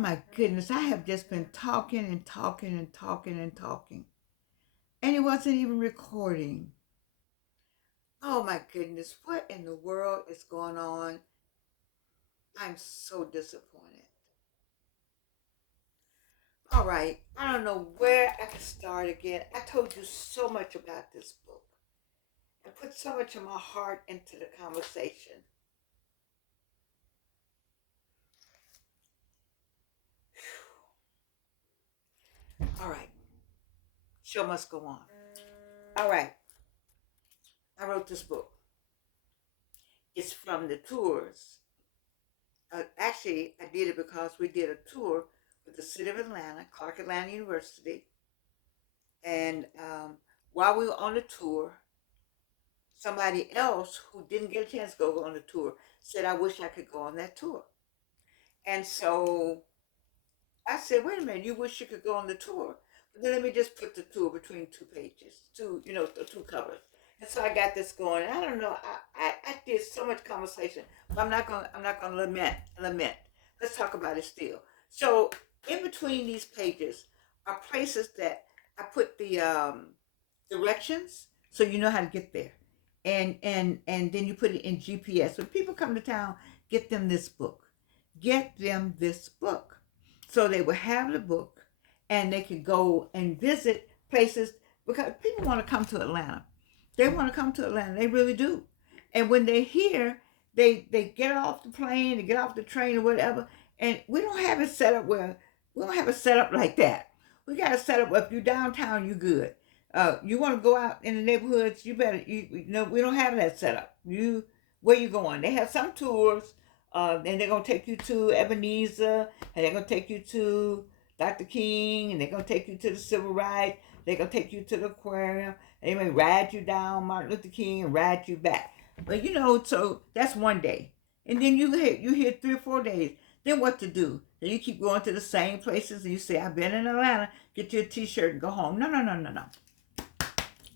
my goodness, I have just been talking and talking and talking and talking. And it wasn't even recording. Oh my goodness, what in the world is going on? I'm so disappointed. All right, I don't know where I can start again. I told you so much about this book and put so much of my heart into the conversation. All right, show must go on. All right, I wrote this book. It's from the tours. Actually, I did it because we did a tour with the city of Atlanta, Clark Atlanta University. And while we were on the tour, somebody else who didn't get a chance to go on the tour said, I wish I could go on that tour. And so I said, wait a minute, you wish you could go on the tour? But then let me just put the tour between two pages, the two covers. And so I got this going. And I don't know, I did so much conversation, but I'm not gonna lament. Let's talk about it still. So in between these pages are places that I put the directions so you know how to get there. And then you put it in GPS. When people come to town, get them this book. Get them this book. So they will have the book and they can go and visit places because people want to come to Atlanta. They want to come to Atlanta. They really do. And when they're here, they get off the plane, they get off the train or whatever. And we don't have it set up where we don't have it set up like that. We got to set up where if you're downtown, you're good. You want to go out in the neighborhoods, you better. You know, we don't have that set up. Where you going? They have some tours, and they're gonna take you to Ebenezer, and they're gonna take you to Dr. King, and they're gonna take you to the Civil Rights. They're gonna take you to the aquarium. They may ride you down Martin Luther King and ride you back. But so that's one day, and then you here 3 or 4 days. Then what to do? Then you keep going to the same places, and you say, "I've been in Atlanta." Get you a T-shirt and go home. No, no, no, no, no.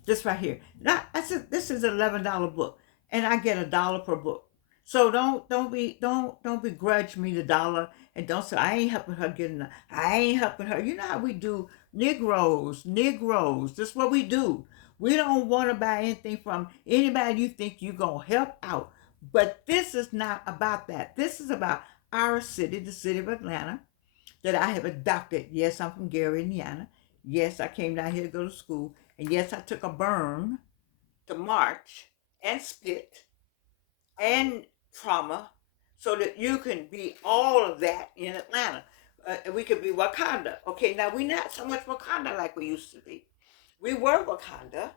This right here. Now, this is an $11 book, and I get $1 per book. So don't begrudge me the dollar, and don't say I ain't helping her get enough. I ain't helping her. You know how we do, Negroes. This is what we do. We don't want to buy anything from anybody you think you gonna help out. But this is not about that. This is about our city, the city of Atlanta, that I have adopted. Yes, I'm from Gary, Indiana. Yes, I came down here to go to school. And yes, I took a burn to march and spit and trauma so that you can be all of that in Atlanta. We could be Wakanda. Okay, now we're not so much Wakanda like we used to be. We were Wakanda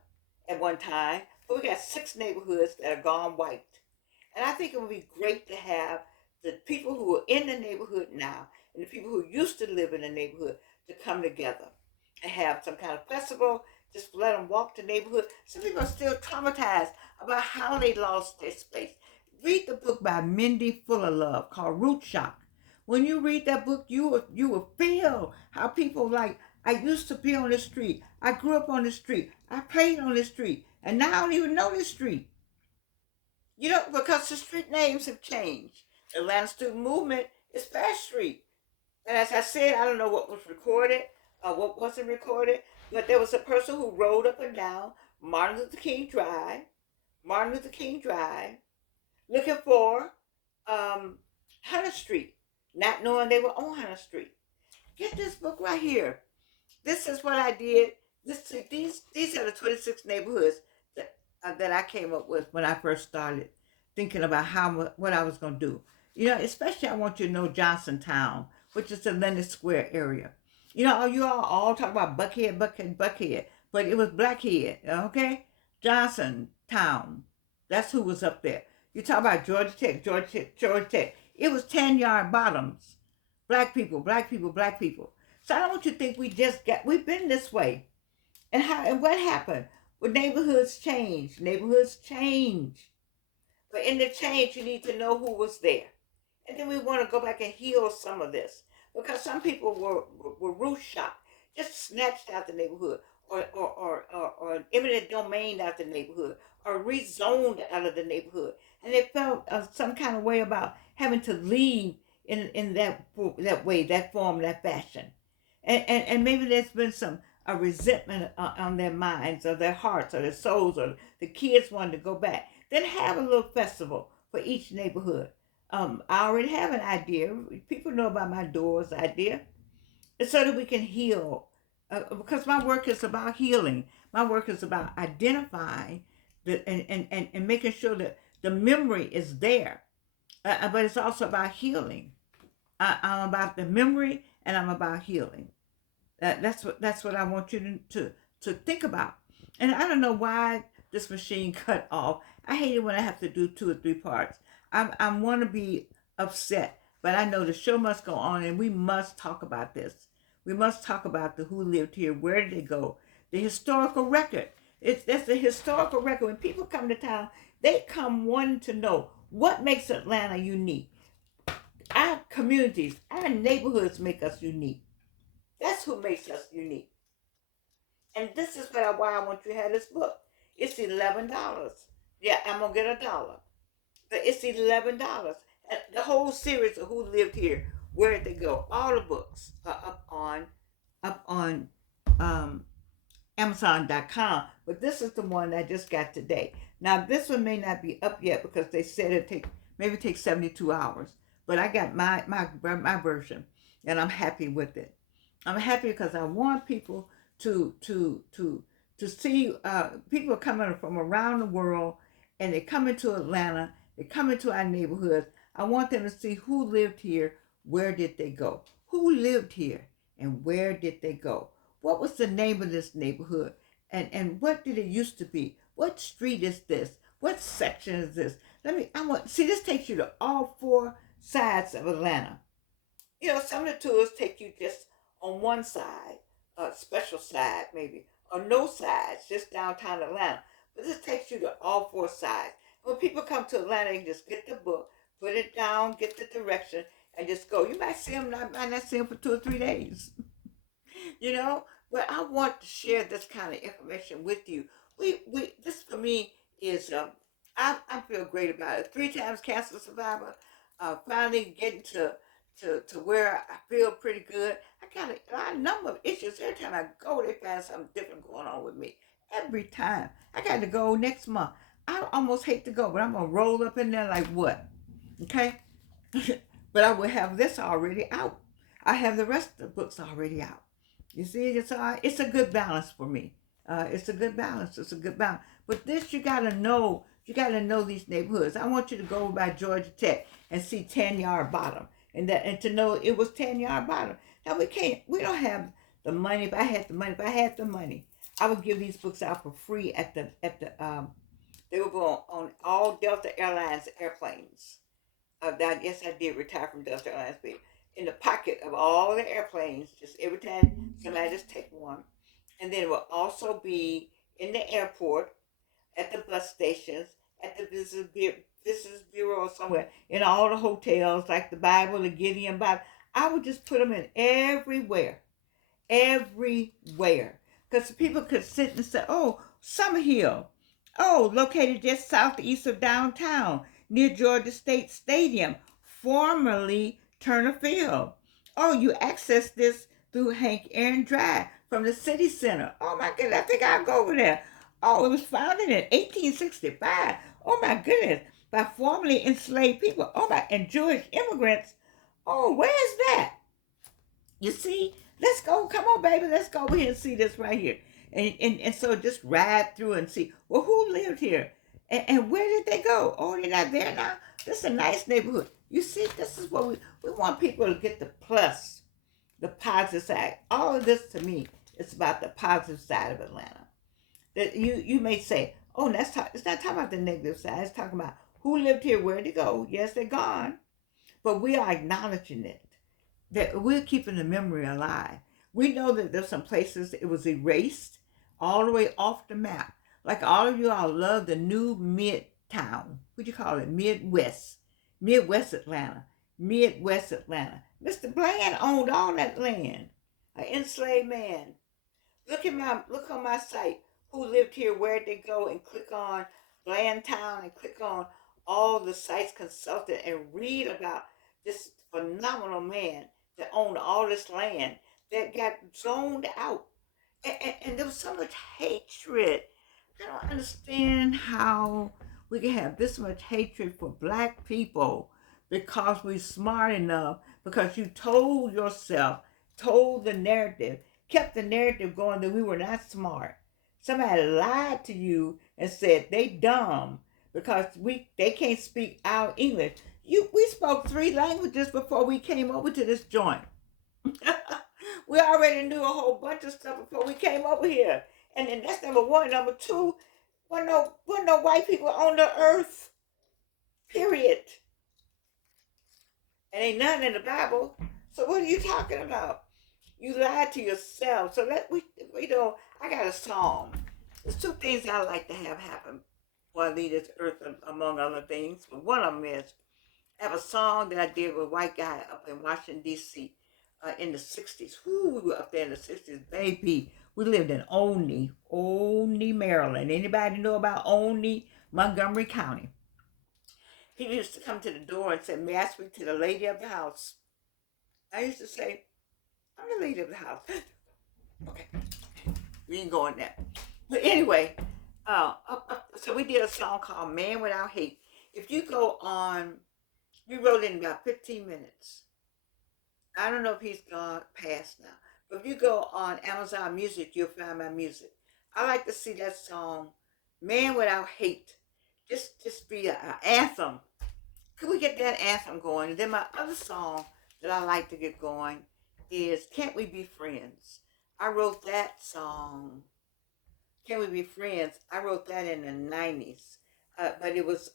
at one time, but we got 6 neighborhoods that are gone white. And I think it would be great to have the people who are in the neighborhood now and the people who used to live in the neighborhood to come together and have some kind of festival. Just let them walk the neighborhood. Some people are still traumatized about how they lost their space. Read the book by Mindy Fuller Love called Root Shock. When you read that book, you will feel how people like, I used to be on the street. I grew up on the street. I played on the street. And now I don't even know this street. Because the street names have changed. The Atlanta Student Movement is Fast Street. And as I said, I don't know what was recorded or what wasn't recorded, but there was a person who rode up and down Martin Luther King Drive, looking for Hunter Street, not knowing they were on Hunter Street. Get this book right here. This is what I did. These are the 26 neighborhoods that I came up with when I first started thinking about what I was going to do. Especially I want you to know Johnsontown, which is the Lennox Square area. You all talk about Buckhead, but it was Blackhead, okay? Johnsontown. That's who was up there. You talk about Georgia Tech. It was 10-yard bottoms. Black people. So I don't want you to think we've been this way. And what happened? Well, neighborhoods change. But in the change, you need to know who was there. And then we want to go back and heal some of this. Because some people were roof shocked, just snatched out the neighborhood, or an eminent domain out the neighborhood, or rezoned out of the neighborhood. And they felt some kind of way about having to leave in that way, that form, that fashion. And maybe there's been some a resentment on their minds or their hearts or their souls, or the kids wanted to go back. Then have a little festival for each neighborhood. I already have an idea. People know about my doors idea, so that we can heal. Because my work is about healing. My work is about identifying and making sure that the memory is there. But it's also about healing. I'm about the memory, and I'm about healing. That's what I want you to think about. And I don't know why this machine cut off. I hate it when I have to do 2 or 3 parts. I want to be upset, but I know the show must go on, and we must talk about this. We must talk about the who lived here, where did they go, the historical record. That's the historical record. When people come to town, they come wanting to know what makes Atlanta unique. Our communities, our neighborhoods make us unique. That's who makes us unique. And this is why I want you to have this book. It's $11. Yeah, I'm gonna get $1. But it's $11. And the whole series of Who Lived Here, Where Did They Go? All the books are up on um, Amazon.com. But this is the one I just got today. Now this one may not be up yet because they said it take 72 hours. But I got my version, and I'm happy with it. I'm happy because I want people to see people coming from around the world, and they come into Atlanta, they come into our neighborhoods. I want them to see who lived here, where did they go? Who lived here and where did they go? What was the name of this neighborhood? And what did it used to be? What street is this? What section is this? This takes you to all 4 sides of Atlanta. Some of the tours take you just on one side, a special side maybe, or no sides, just downtown Atlanta. But this takes you to all 4 sides. When people come to Atlanta, you can just get the book, put it down, get the direction, and just go. You might see them, might not see them for 2 or 3 days. you know. But I want to share this kind of information with you. This for me is I feel great about it. 3 times cancer survivor, finally getting to where I feel pretty good. I got a number of issues. Every time I go, they find something different going on with me. Every time. I got to go next month. I almost hate to go, but I'm gonna roll up in there like what? Okay? But I will have this already out. I have the rest of the books already out. You see, it's a good balance for me. It's a good balance. It's a good balance. But this, you gotta know. You gotta know these neighborhoods. I want you to go by Georgia Tech and see 10-yard bottom, and to know it was 10-yard bottom. Now we can't. We don't have the money. If I had the money, I would give these books out for free at the. They will go on all Delta Airlines airplanes. Yes, I did retire from Delta Airlines, but in the pocket of all the airplanes, just every time somebody just take one. And then it will also be in the airport, at the bus stations, at the Visitors Bureau or somewhere, in all the hotels, like the Bible, the Gideon Bible. I would just put them in everywhere. Because people could sit and say, oh, Summerhill. Oh, located just southeast of downtown, near Georgia State Stadium, formerly Turner Field. Oh, you access this through Hank Aaron Drive from the city center. Oh my goodness, I think I'll go over there. Oh, it was founded in 1865. Oh my goodness, by formerly enslaved people. Oh my, and Jewish immigrants. Oh, where's that? You see, let's go. Come on, baby. Let's go over here and see this right here. And so just ride through and see, well, who lived here? And where did they go? Oh, they're not there now. This is a nice neighborhood. You see, this is what we want people to get the plus, the positive side. All of this to me is about the positive side of Atlanta. That you may say, oh, it's not talking about the negative side. It's talking about who lived here, where did they go? Yes, they're gone. But we are acknowledging it, that we're keeping the memory alive. We know that there's some places it was erased all the way off the map. Like all of you all love the new Midtown. What you call it? Midwest. Midwest Atlanta. Midwest Atlanta. Mr. Bland owned all that land. An enslaved man. Look on my site. Who lived here? Where'd they go? And click on Blandtown and click on all the sites consulted and read about this phenomenal man that owned all this land that got zoned out. And there was so much hatred. I don't understand how we can have this much hatred for black people because we're smart enough, because you told yourself, told the narrative, kept the narrative going that we were not smart. Somebody lied to you and said they dumb because they can't speak our English. We spoke 3 languages before we came over to this joint. We already knew a whole bunch of stuff before we came over here. And then that's number one. Number two, wasn't no white people on the earth. Period. And ain't nothing in the Bible. So what are you talking about? You lied to yourself. So we know I got a song. There's 2 things I like to have happen while I leave this earth, among other things. But one of them is I have a song that I did with a white guy up in Washington, D.C. In the 60s. Whoo, we were up there in the 60s, baby. We lived in Olney, Maryland. Anybody know about Olney, Montgomery County? He used to come to the door and say, may I speak to the lady of the house? I used to say, I'm the lady of the house. Okay, we ain't going there. But anyway, so we did a song called Man Without Hate. If you go on, we wrote it in about 15 minutes. I don't know if he's gone past now. But if you go on Amazon Music, you'll find my music. I like to see that song, Man Without Hate. Just be an anthem. Could we get that anthem going? And then my other song that I like to get going is Can't We Be Friends? I wrote that song, Can We Be Friends? I wrote that in the 90s. But it was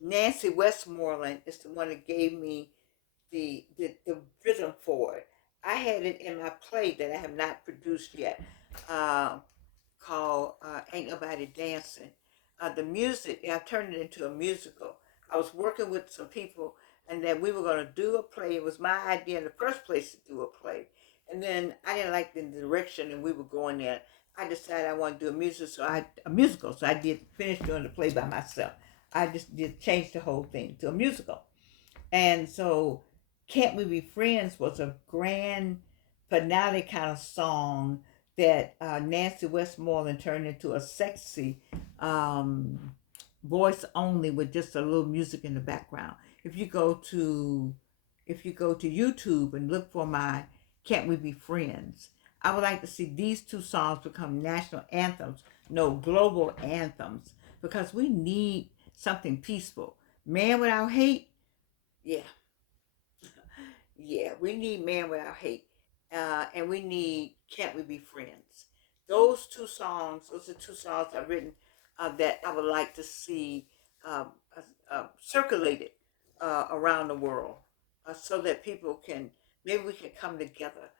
Nancy Westmoreland is the one that gave me the rhythm for it. I had it in my play that I have not produced yet, called Ain't Nobody Dancing. The music, I turned it into a musical. I was working with some people, and then we were going to do a play. It was my idea in the first place to do a play. And then I didn't like the direction, and we were going there. I decided I wanted to do a musical, so I did finish doing the play by myself. I just did change the whole thing to a musical. And so Can't We Be Friends was a grand finale kind of song that Nancy Westmoreland turned into a sexy voice only with just a little music in the background. If you go to YouTube and look for my Can't We Be Friends, I would like to see these 2 songs become national anthems, no, global anthems, because we need something peaceful. Man Without Hate, yeah. Yeah, we need Man Without Hate. And we need Can't We Be Friends? Those are 2 songs I've written that I would like to see um, circulated around the world so that people can, maybe we can come together.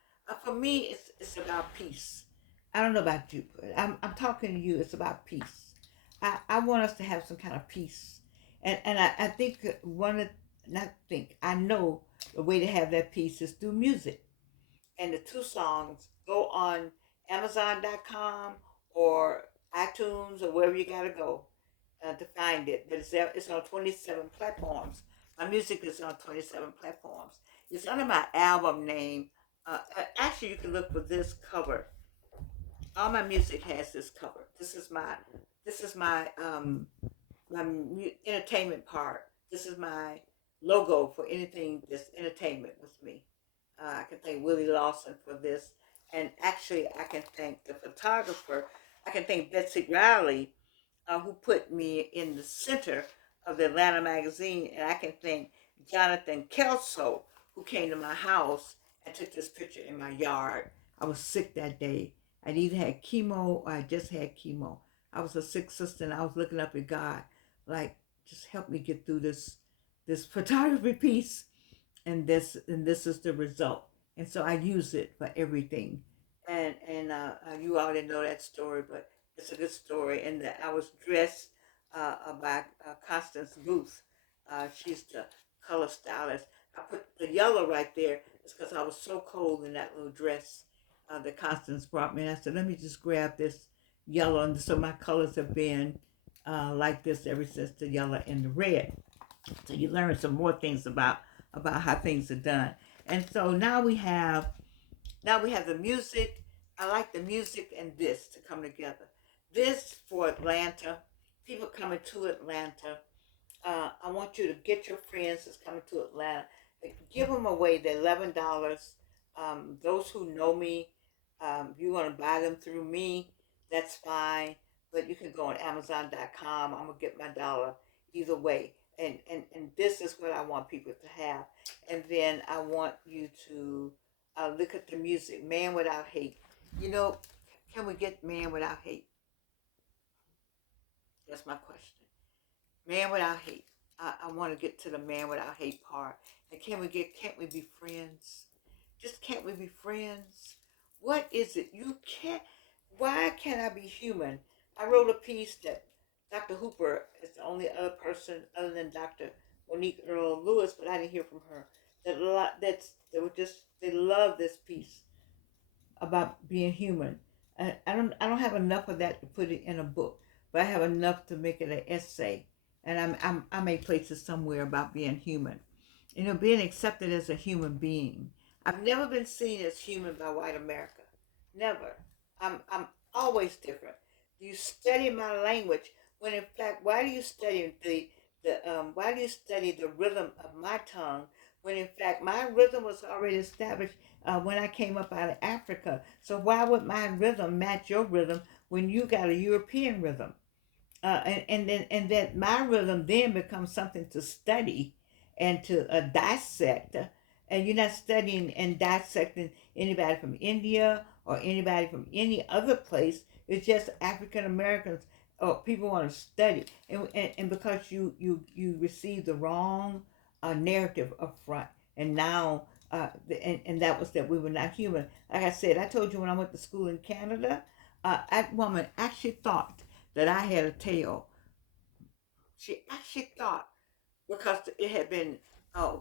For me, it's about peace. I don't know about you, but I'm talking to you. It's about peace. I want us to have some kind of peace. And I think not think, I know the way to have that peace is through music. And the 2 songs go on Amazon.com or iTunes or wherever you gotta go to find it. But it's on 27 platforms. My music is on 27 platforms. It's under my album name. Actually, you can look for this cover. All my music has this cover. This is my entertainment part. This is my logo for anything that's entertainment with me. I can thank Willie Lawson for this. And actually, I can thank the photographer. I can thank Betsy Riley, who put me in the center of the Atlanta magazine. And I can thank Jonathan Kelso, who came to my house and took this picture in my yard. I was sick that day. I'd either had chemo or I just had chemo. I was a sick sister and I was looking up at God, like, just help me get through this photography piece, and this is the result. And so I use it for everything. And you already know that story, but it's a good story. And I was dressed by Constance Booth. She's the color stylist. I put the yellow right there. It's because I was so cold in that little dress that Constance brought me. And I said, let me just grab this yellow. And so my colors have been like this ever since the yellow and the red. So you learn some more things about about how things are done. And so now we have the music. I like the music and this to come together. This for Atlanta, people coming to Atlanta. I want you to get your friends that's coming to Atlanta. Give them away. They're $11. Those who know me, you want to buy them through me, that's fine. But you can go on Amazon.com. I'm gonna get my dollar either way. And this is what I want people to have. And then I want you to look at the music, Man Without Hate. You know, can we get Man Without Hate? That's my question. Man Without Hate. I want to get to the Man Without Hate part. And can't we be friends? Just can't we be friends? What is it? Why can't I be human? I wrote a piece that Dr. Hooper is the only other person other than Dr. Monique Earl Lewis, but I didn't hear from her. They love this piece about being human. I don't have enough of that to put it in a book, but I have enough to make it an essay, and I may place it somewhere about being human. You know, being accepted as a human being. I've never been seen as human by white America. Never. I'm always different. You study my language when in fact why do you study the why do you study the rhythm of my tongue when in fact my rhythm was already established when I came up out of Africa. So why would my rhythm match your rhythm when you got a European rhythm? And that my rhythm then becomes something to study and to dissect. And you're not studying and dissecting anybody from India or anybody from any other place. It's just African Americans or people want to study, and because you receive the wrong narrative up front, and now and that was that we were not human. Like I said, I told you when I went to school in Canada, that woman actually thought that I had a tail. She actually thought because it had been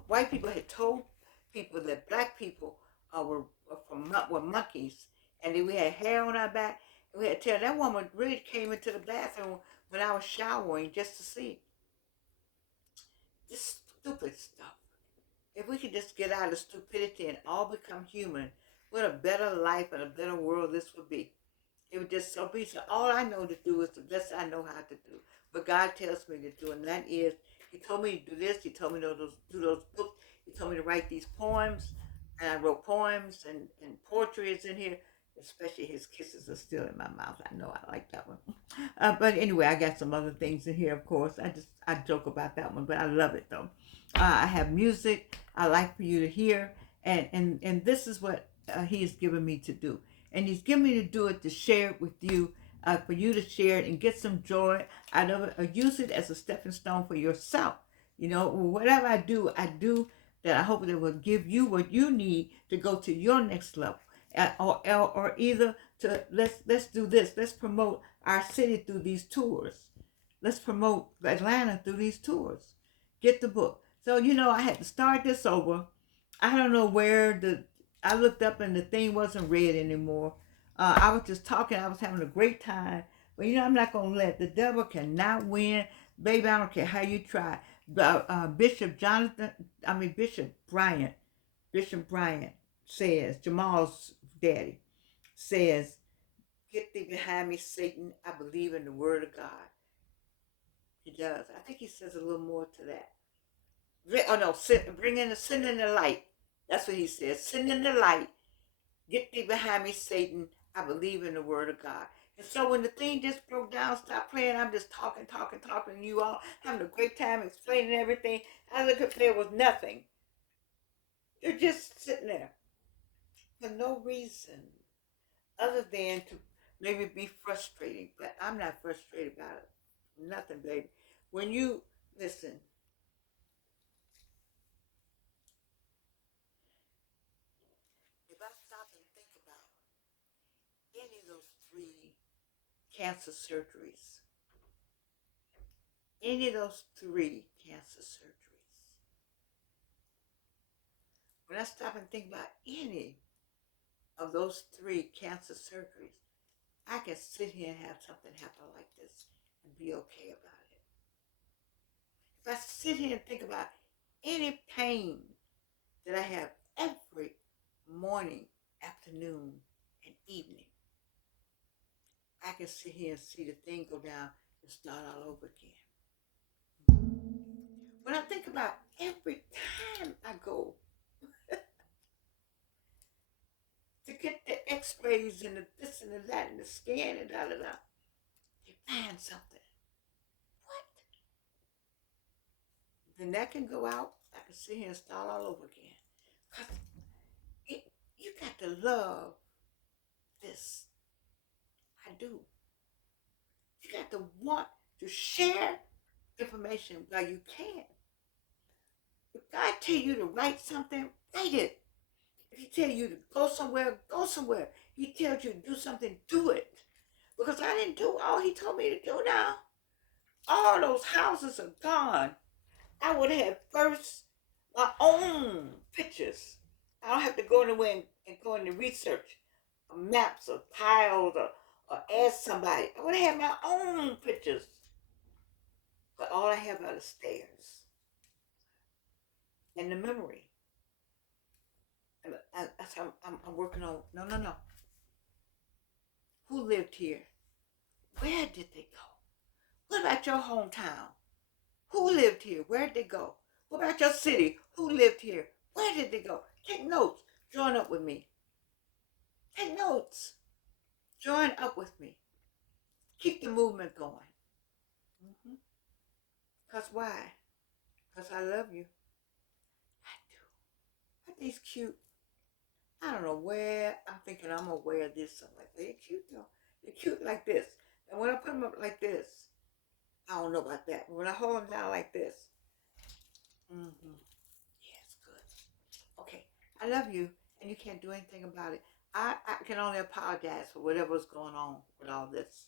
white people had told people that black people were monkeys, and then we had hair on our back, and we had tail. That woman really came into the bathroom when I was showering just to see this stupid stuff. If we could just get out of stupidity and all become human, what a better life and a better world this would be. It would just so be so. All I know to do is the best I know how to do. What God tells me to do, and that is, He told me to do this. He told me to do those books. He told me to write these poems, and I wrote poems and poetry is in here. Especially His kisses are still in my mouth. I know I like that one. But anyway, I got some other things in here. Of course, I joke about that one, but I love it though. I have music. I like for you to hear, and this is what He has given me to do, and He's given me to do it to share it with you, for you to share it and get some joy out of it, or use it as a stepping stone for yourself. You know, whatever I do that I hope that will give you what you need to go to your next level, or either to let's do this. Let's promote our city through these tours. Let's promote Atlanta through these tours. Get the book. So you know, I had to start this over. I don't know where I looked up and the thing wasn't read anymore. I was just talking. I was having a great time. But you know, I'm not gonna let the devil cannot win, baby. I don't care how you try. Bishop Jonathan, I mean Bishop Bryant says, Jamal's daddy says, "Get thee behind me, Satan. I believe in the word of God." He does. I think he says a little more to that. Oh no, sin in the light. That's what he says. Sin in the light. Get thee behind me, Satan. I believe in the word of God. And so when the thing just broke down, stop playing, I'm just talking to you all, having a great time explaining everything. I look up there was nothing. You're just sitting there for no reason other than to maybe be frustrated. But I'm not frustrated about it. Nothing, baby. When you listen, if I stop and think about any of those three cancer surgeries, any of those three cancer surgeries, when I stop and think about any of those three cancer surgeries, I can sit here and have something happen like this and be okay about it. If I sit here and think about any pain that I have every morning, afternoon, and evening. I can sit here and see the thing go down and start all over again. When I think about every time I go to get the x-rays and the this and the that and the scan and da da da, they find something. What? Then that can go out. I can sit here and start all over again. Because you got to love this. I do. You got to want to share information while you can. If God tell you to write something, write it. If he tell you to go somewhere, go somewhere. He tells you to do something, do it. Because I didn't do all he told me to do now. All those houses are gone. I would have first my own pictures. I don't have to go anywhere and go into research, or maps or tiles or ask somebody. I would have my own pictures. But all I have are the stairs and the memory. I'm working on. No, no, no. Who lived here? Where did they go? What about your hometown? Who lived here? Where did they go? What about your city? Who lived here? Where did they go? Take notes. Join up with me. Take notes. Join up with me. Keep the movement going. Because why? Because I love you. I do. Aren't these cute? I don't know where I'm thinking I'm going to wear this. I'm like, they're cute though. They're cute like this. And when I put them up like this, I don't know about that. But when I hold them down like this, yeah, it's good. Okay, I love you, and you can't do anything about it. I can only apologize for whatever's going on with all this.